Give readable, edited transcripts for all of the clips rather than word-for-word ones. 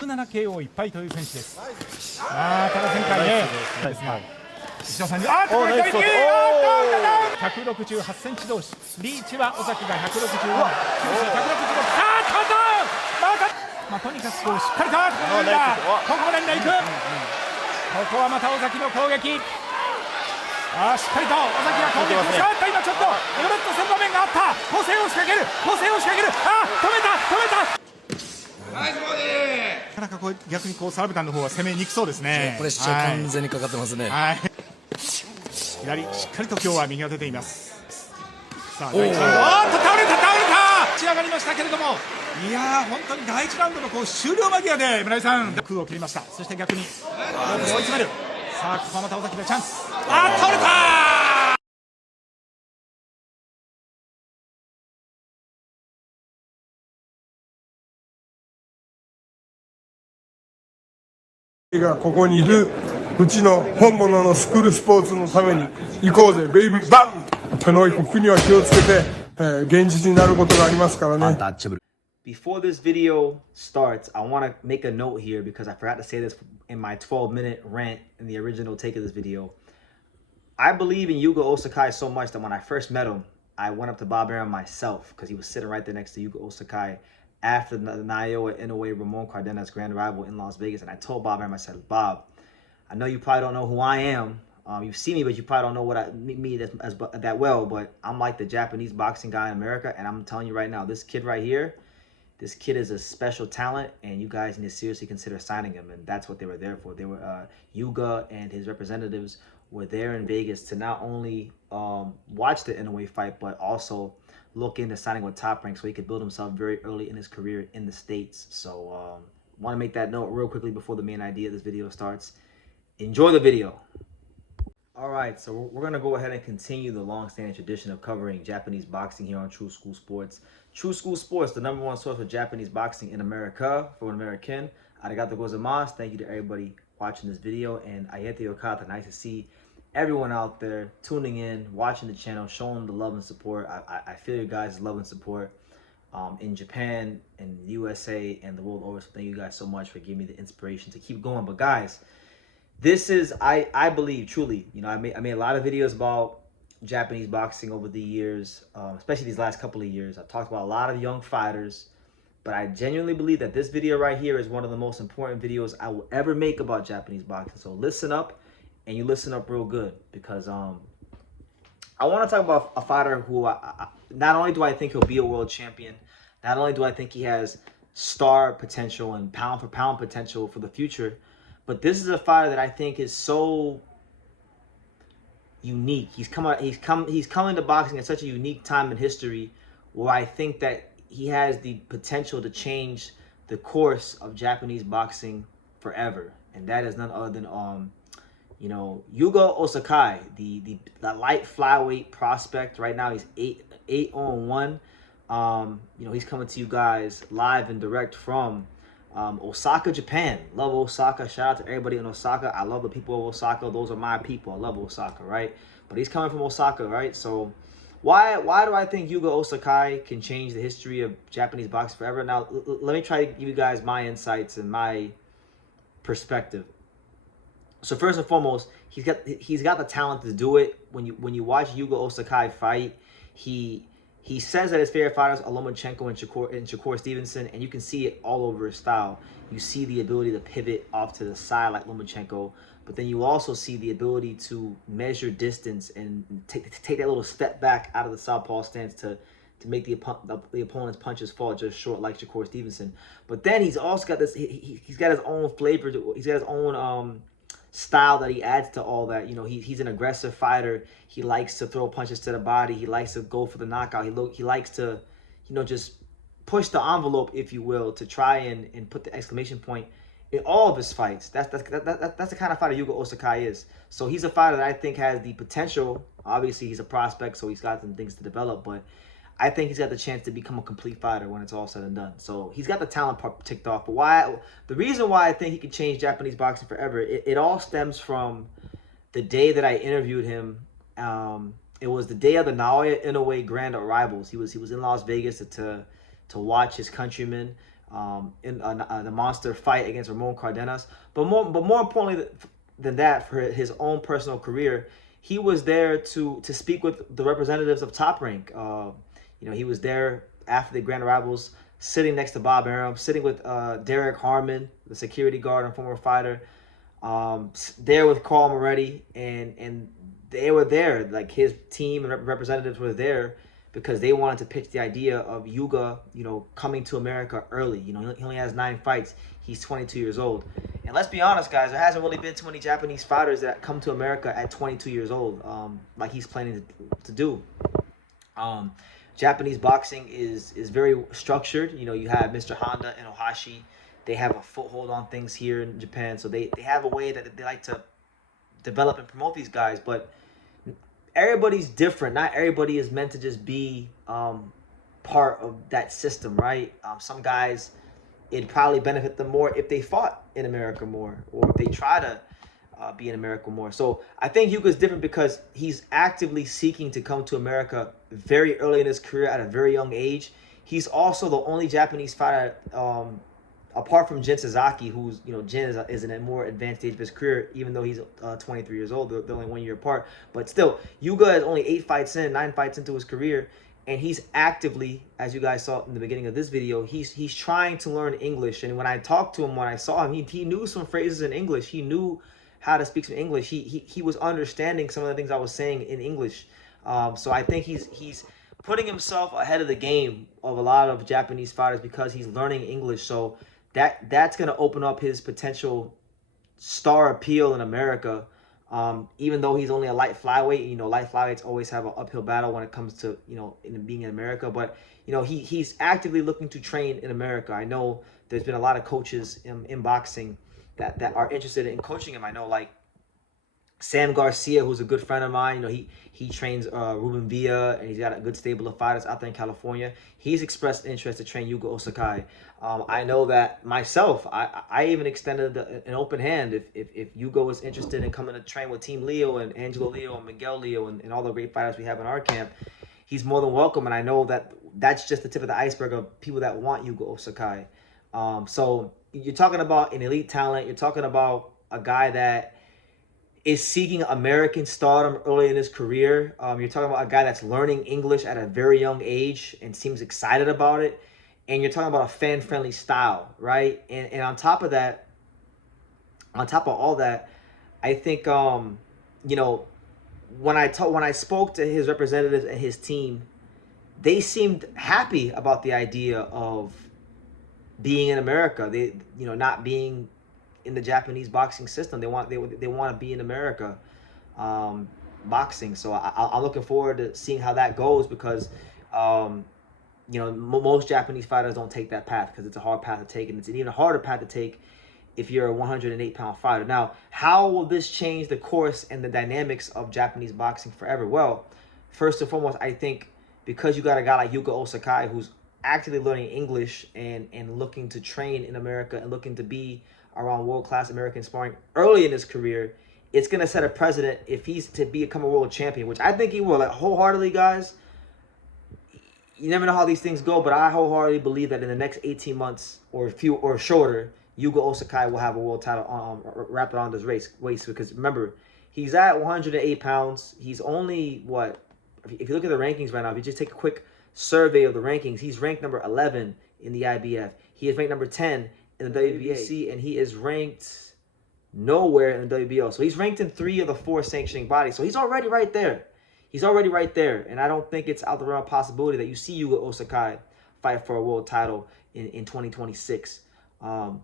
17KO いっぱいという選手です。ただ前回ねですが、石田さんに168センチ同士、リーチは尾崎が164、九州165、とにかくこうしっかりとここも連打いく。ここはまた尾崎の攻撃。しっかりと尾崎が攻撃をしまった。今ちょっとエロレット戦場面があった。攻勢を仕掛ける、止めた。ナイスボディ。なかなかこう逆にこうサラブタンの方は攻めにくそうですね。プレッシャー完全にかかってますね。左しっかりと今日は右が出ています。さあ第1ラウンド、倒れた立ち上がりましたけれども、いやー本当に第1ラウンドのこう終了間際で村井さん空を切りました。そして逆に追い詰める。さあここはまた尾崎のチャンス。倒れた。がここにいるうちの本物のスクールスポーツのために行こうぜベイビーバン。この国は気をつけて、現実になることがありますからね。Before this video starts, I want to make a note here because I forgot to say this in my 12-minute rant in the original take of this video. I believe in Yuga Ozaki so much that when I first met him, I went up to Bob Arum myself because he was sitting right there next to Yuga Ozaki after the Naoya Inoue Ramon Cardenas grand rival in Las Vegas. And I told Bob Arum, I said, Bob, I know you probably don't know who I am. You've seen me, but you probably don't know what me that well. But I'm like the Japanese boxing guy in America. And I'm telling you right now, this kid right here, this kid is a special talent, and you guys need to seriously consider signing him. And that's what they were there for. They were Yuga and his representatives were there in Vegas to not only watch the Inoue fight, but also look into signing with Top Rank so he could build himself very early in his career in the States. So want to make that note real quickly before the main idea of this video starts. Enjoy the video. All right, so we're going to go ahead and continue the long-standing tradition of covering Japanese boxing here on True School Sports. True School Sports, the #1 source for Japanese boxing in America, for an American. Arigato gozaimasu. Thank you to everybody watching this video. And ayete yokata. Nice to see everyone out there tuning in, watching the channel, showing the love and support. I feel your guys' love and support in Japan, in the USA, and the world over. So thank you guys so much for giving me the inspiration to keep going. But guys, this is, I believe, truly, you know, I made a lot of videos about Japanese boxing over the years, especially these last couple of years. I've talked about a lot of young fighters, but I genuinely believe that this video right here is one of the most important videos I will ever make about Japanese boxing. So listen up, and you listen up real good, because I want to talk about a fighter who not only do I think he'll be a world champion, not only do I think he has star potential and pound for pound potential for the future, but this is a fighter that I think is so unique. He's come into boxing at such a unique time in history where I think that he has the potential to change the course of Japanese boxing forever. And that is none other than you know, Yuga Ozaki, the light flyweight prospect. Right now he's 8-0-1. You know, he's coming to you guys live and direct from Osaka, Japan. Love Osaka. Shout out to everybody in Osaka. I love the people of Osaka. Those are my people. I love Osaka, right? But he's coming from Osaka, right? So why do I think Yuga Ozaki can change the history of Japanese boxing forever? Now, let me try to give you guys my insights and my perspective. So first and foremost, he's got the talent to do it. When you watch Yuga Ozaki fight, he says that his favorite fighters are Lomachenko and Shakur Stevenson, and you can see it all over his style. You see the ability to pivot off to the side like Lomachenko, but then you also see the ability to measure distance and take that little step back out of the southpaw stance to make the opponent's punches fall just short like Shakur Stevenson. But then he's also got this. He's got his own flavor. He's got his own style that he adds to all that. You know, he's an aggressive fighter. He likes to throw punches to the body. He likes to go for the knockout. He likes to, you know, just push the envelope, if you will, to try and put the exclamation point in all of his fights. That's the kind of fighter Yuga Ozaki is. So he's a fighter that I think has the potential. Obviously, he's a prospect, so he's got some things to develop, but I think he's got the chance to become a complete fighter when it's all said and done. So he's got the talent part ticked off. But the reason why I think he could change Japanese boxing forever, it all stems from the day that I interviewed him. It was the day of the Naoya Inoue grand arrivals. He was in Las Vegas to watch his countrymen in the monster fight against Ramon Cardenas. But more importantly than that, for his own personal career, he was there to speak with the representatives of Top Rank. He was there after the Grand Rivals, sitting next to Bob Arum, sitting with Derek Harmon, the security guard and former fighter, there with Carl Moretti, and they were there, like his team and representatives were there because they wanted to pitch the idea of Yuga, coming to America early. He only has 9 fights. He's 22 years old. And let's be honest, guys, there hasn't really been too many Japanese fighters that come to America at 22 years old, like he's planning to do. Japanese boxing is very structured. You have Mr. Honda and Ohashi. They have a foothold on things here in Japan, so they have a way that they like to develop and promote these guys. But everybody's different. Not everybody is meant to just be part of that system, right? Some guys, it'd probably benefit them more if they fought in America more, or if they try to be in America more. So I think Yuga's different because he's actively seeking to come to America very early in his career at a very young age. He's also the only Japanese fighter, apart from Jin Sasaki, who's, Jin is in a more advanced stage of his career, even though he's 23 years old. They're only 1 year apart. But still, Yuga is only 9 fights into his career. And he's actively, as you guys saw in the beginning of this video, he's trying to learn English. And when I talked to him, when I saw him, he knew some phrases in English. He knew how to speak some English. He was understanding some of the things I was saying in English. So I think he's putting himself ahead of the game of a lot of Japanese fighters because he's learning English. So that's going to open up his potential star appeal in America. Even though he's only a light flyweight, light flyweights always have an uphill battle when it comes to, in being in America. But, he's actively looking to train in America. I know there's been a lot of coaches in boxing that are interested in coaching him. I know, like Sam Garcia, who's a good friend of mine. He trains Ruben Villa, and he's got a good stable of fighters out there in California. He's expressed interest to train Yuga Ozaki. I know that myself, I even extended an open hand if Yuga was interested in coming to train with Team Leo and Angelo Leo and Miguel Leo and all the great fighters we have in our camp. He's more than welcome, and I know that that's just the tip of the iceberg of people that want Yuga Ozaki. So you're talking about an elite talent. You're talking about a guy that is seeking American stardom early in his career. You're talking about a guy that's learning English at a very young age and seems excited about it. And you're talking about a fan-friendly style, right? And on top of that, on top of all that, I think, when I spoke to his representatives and his team, they seemed happy about the idea of being in America. They, not being in the Japanese boxing system. They want to be in America boxing. So I'm looking forward to seeing how that goes because, most Japanese fighters don't take that path because it's a hard path to take, and it's an even harder path to take if you're a 108-pound fighter. Now, how will this change the course and the dynamics of Japanese boxing forever? Well, first and foremost, I think because you got a guy like Yuga Ozaki who's actively learning English and looking to train in America and looking to be around world-class American sparring early in his career, it's going to set a precedent if he's to become a world champion, which I think he will. Like, wholeheartedly, guys, you never know how these things go, but I wholeheartedly believe that in the next 18 months or shorter, Yuga Ozaki will have a world title wrapped around his waist. Because remember, he's at 108 pounds. He's only, if you look at the rankings right now, if you just take a quick survey of the rankings, he's ranked number 11 in the IBF. He is ranked number 10 in the WBC, and he is ranked nowhere in the WBO. So he's ranked in 3 of the 4 sanctioning bodies. So he's already right there. And I don't think it's out the realm of possibility that you see Yuga Ozaki fight for a world title in 2026. So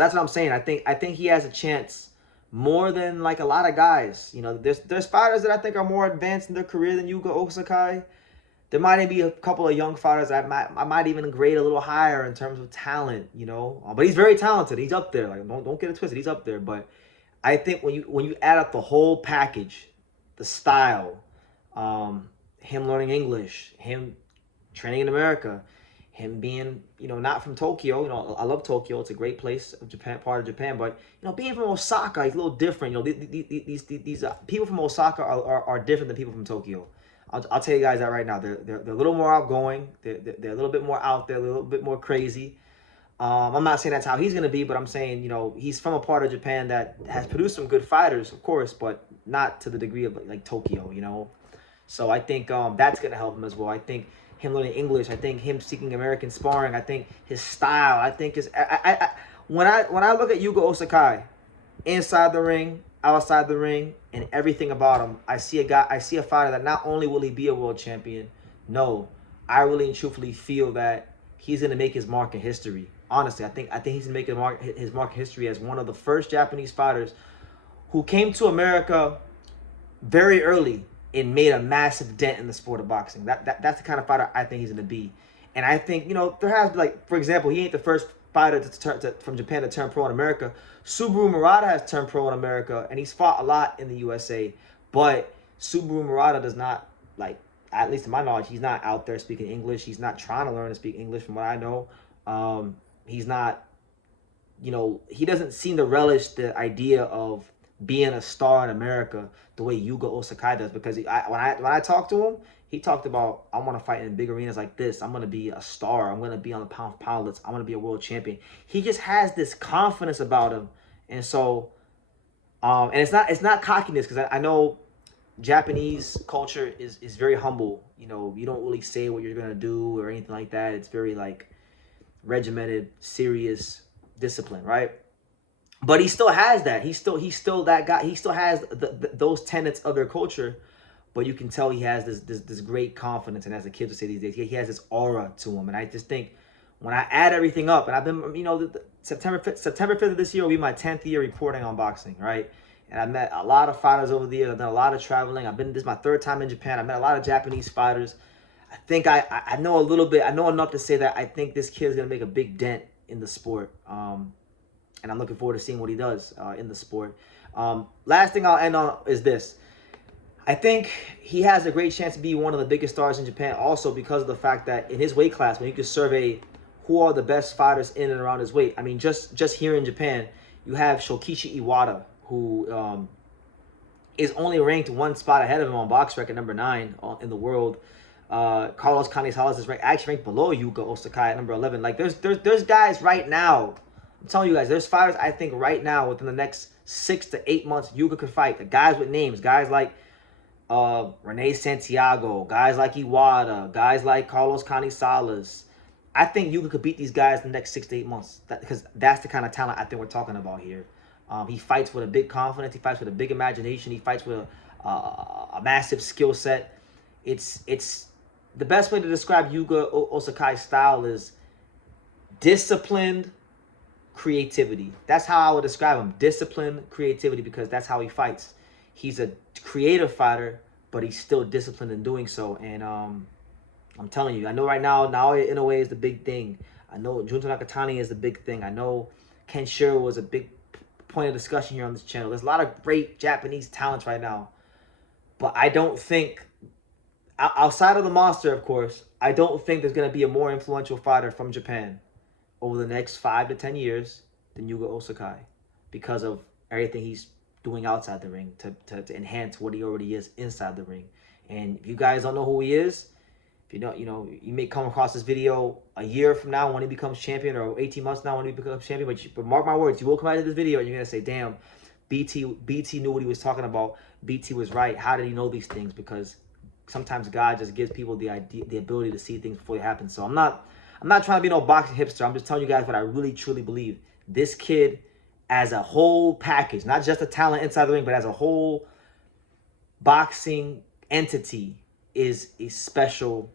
that's what I'm saying. I think he has a chance more than like a lot of guys. There's fighters that I think are more advanced in their career than Yuga Ozaki. There might even be a couple of young fighters I might even grade a little higher in terms of talent, But he's very talented. He's up there. Like, don't get it twisted. He's up there. But I think when you add up the whole package, the style, him learning English, him training in America, him being, not from Tokyo. I love Tokyo. It's a great place of Japan, part of Japan. But, being from Osaka, he's a little different. These people from Osaka are different than people from Tokyo. I'll tell you guys that right now. They're a little more outgoing. They're a little bit more out there, a little bit more crazy. I'm not saying that's how he's going to be, but I'm saying, you know, he's from a part of Japan that has produced some good fighters, of course, but not to the degree of like Tokyo, you know. So I think that's going to help him as well. I think him learning English, I think him seeking American sparring, I think his style, I think his when I look at Yuga Ozaki inside the ring, outside the ring, and everything about him, I see a fighter that not only will he be a world champion, no, I really and truthfully feel that he's going to make his mark in history. Honestly, I think he's going to make his mark in history as one of the first Japanese fighters who came to America very early and made a massive dent in the sport of boxing. That's the kind of fighter I think he's going to be. And I think, you know, there has, like, for example, he ain't the first fighter from Japan to turn pro in America. Subaru Murata has turned pro in America, and he's fought a lot in the USA. But Subaru Murata does not, like, at least to my knowledge, he's not out there speaking English. He's not trying to learn to speak English from what I know. He's not, you know, he doesn't seem to relish the idea of being a star in America the way Yuga Ozaki does. Because when I talked to him, he talked about, I want to fight in big arenas like this. I'm going to be a star. I'm going to be on the pound for pound list. I'm going to be a world champion. He just has this confidence about him. And so, and it's not cockiness, because I know Japanese culture is very humble. You know, you don't really say what you're going to do or anything like that. It's very, like, regimented, serious discipline, right? But he still has that. He's still that guy. He still has those tenets of their culture, but you can tell he has this great confidence. And as the kids would say these days, he has this aura to him. And I just think when I add everything up, and I've been, you know, September 5th of this year will be my 10th year reporting on boxing, right? And I met a lot of fighters over the years. I've done a lot of traveling. This is my 3rd time in Japan. I met a lot of Japanese fighters. I think I know a little bit. I know enough to say that I think this kid is going to make a big dent in the sport. And I'm looking forward to seeing what he does in the sport. Last thing I'll end on is this. I think he has a great chance to be one of the biggest stars in Japan also because of the fact that in his weight class, when you could survey who are the best fighters in and around his weight, I mean, just here in Japan, you have Shokichi Iwata, who is only ranked 1 spot ahead of him on box record number 9 in the world. Carlos Canizales is actually ranked below Yuga Ozaki at number 11. Like, there's guys right now. I'm telling you guys, there's fighters I think right now within the next 6 to 8 months Yuga could fight. The guys with names, guys like Rene Santiago, guys like Iwata, guys like Carlos Canizales. I think Yuga could beat these guys in the next 6 to 8 months. Because that's the kind of talent I think we're talking about here. He fights with a big confidence. He fights with a big imagination. He fights with a massive skill set. It's the best way to describe Yuga Ozakai's style is disciplined creativity. That's how I would describe him. Disciplined creativity, because that's how he fights. He's a creative fighter, but he's still disciplined in doing so. And I'm telling you, I know right now, Naoya Inoue is the big thing. I know Junto Nakatani is the big thing. I know Ken Shiro was a big point of discussion here on this channel. There's a lot of great Japanese talents right now. But I don't think, outside of the monster, of course, I don't think there's going to be a more influential fighter from Japan over the next 5 to 10 years than Yuga Ozaki, because of everything he's doing outside the ring to enhance what he already is inside the ring. And if you guys don't know who he is, if you don't, you know, you may come across this video a year from now when he becomes champion, or 18 months now when he becomes champion. But mark my words, you will come out of this video and you're gonna say, "Damn, BT knew what he was talking about. BT was right. How did he know these things?" Because sometimes God just gives people the ability to see things before they happen. So I'm not trying to be no boxing hipster. I'm just telling you guys what I really truly believe. This kid, as a whole package, not just a talent inside the ring, but as a whole boxing entity, is a special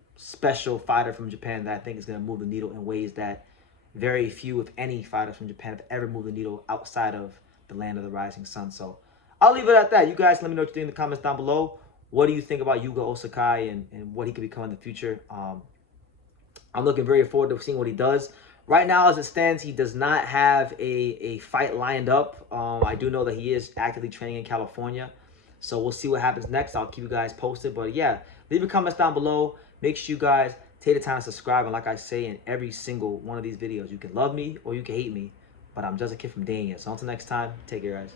fighter from Japan that I think is going to move the needle in ways that very few, if any, fighters from Japan have ever moved the needle outside of the land of the rising sun. So I'll leave it at that. You guys let me know what you think in the comments down below. What do you think about Yuga Ozaki and what he could become in the future? I'm looking very forward to seeing what he does. Right now, as it stands, he does not have a fight lined up. I do know that he is actively training in California. So we'll see what happens next. I'll keep you guys posted. But yeah, leave your comments down below. Make sure you guys take the time to subscribe. And like I say in every single one of these videos, you can love me or you can hate me, but I'm just a kid from Dania. So until next time, take care, guys.